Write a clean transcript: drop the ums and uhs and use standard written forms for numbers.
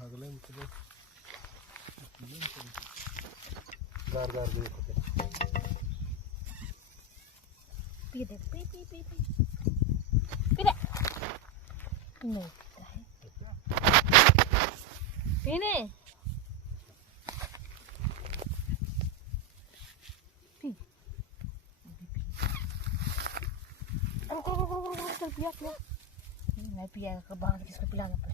भागले गार गार देख होते पी दे पी पी पी पी पी दे नहीं पीता है पीने पी चल पिया पिया मैं पिया बाहर किसको पिलाना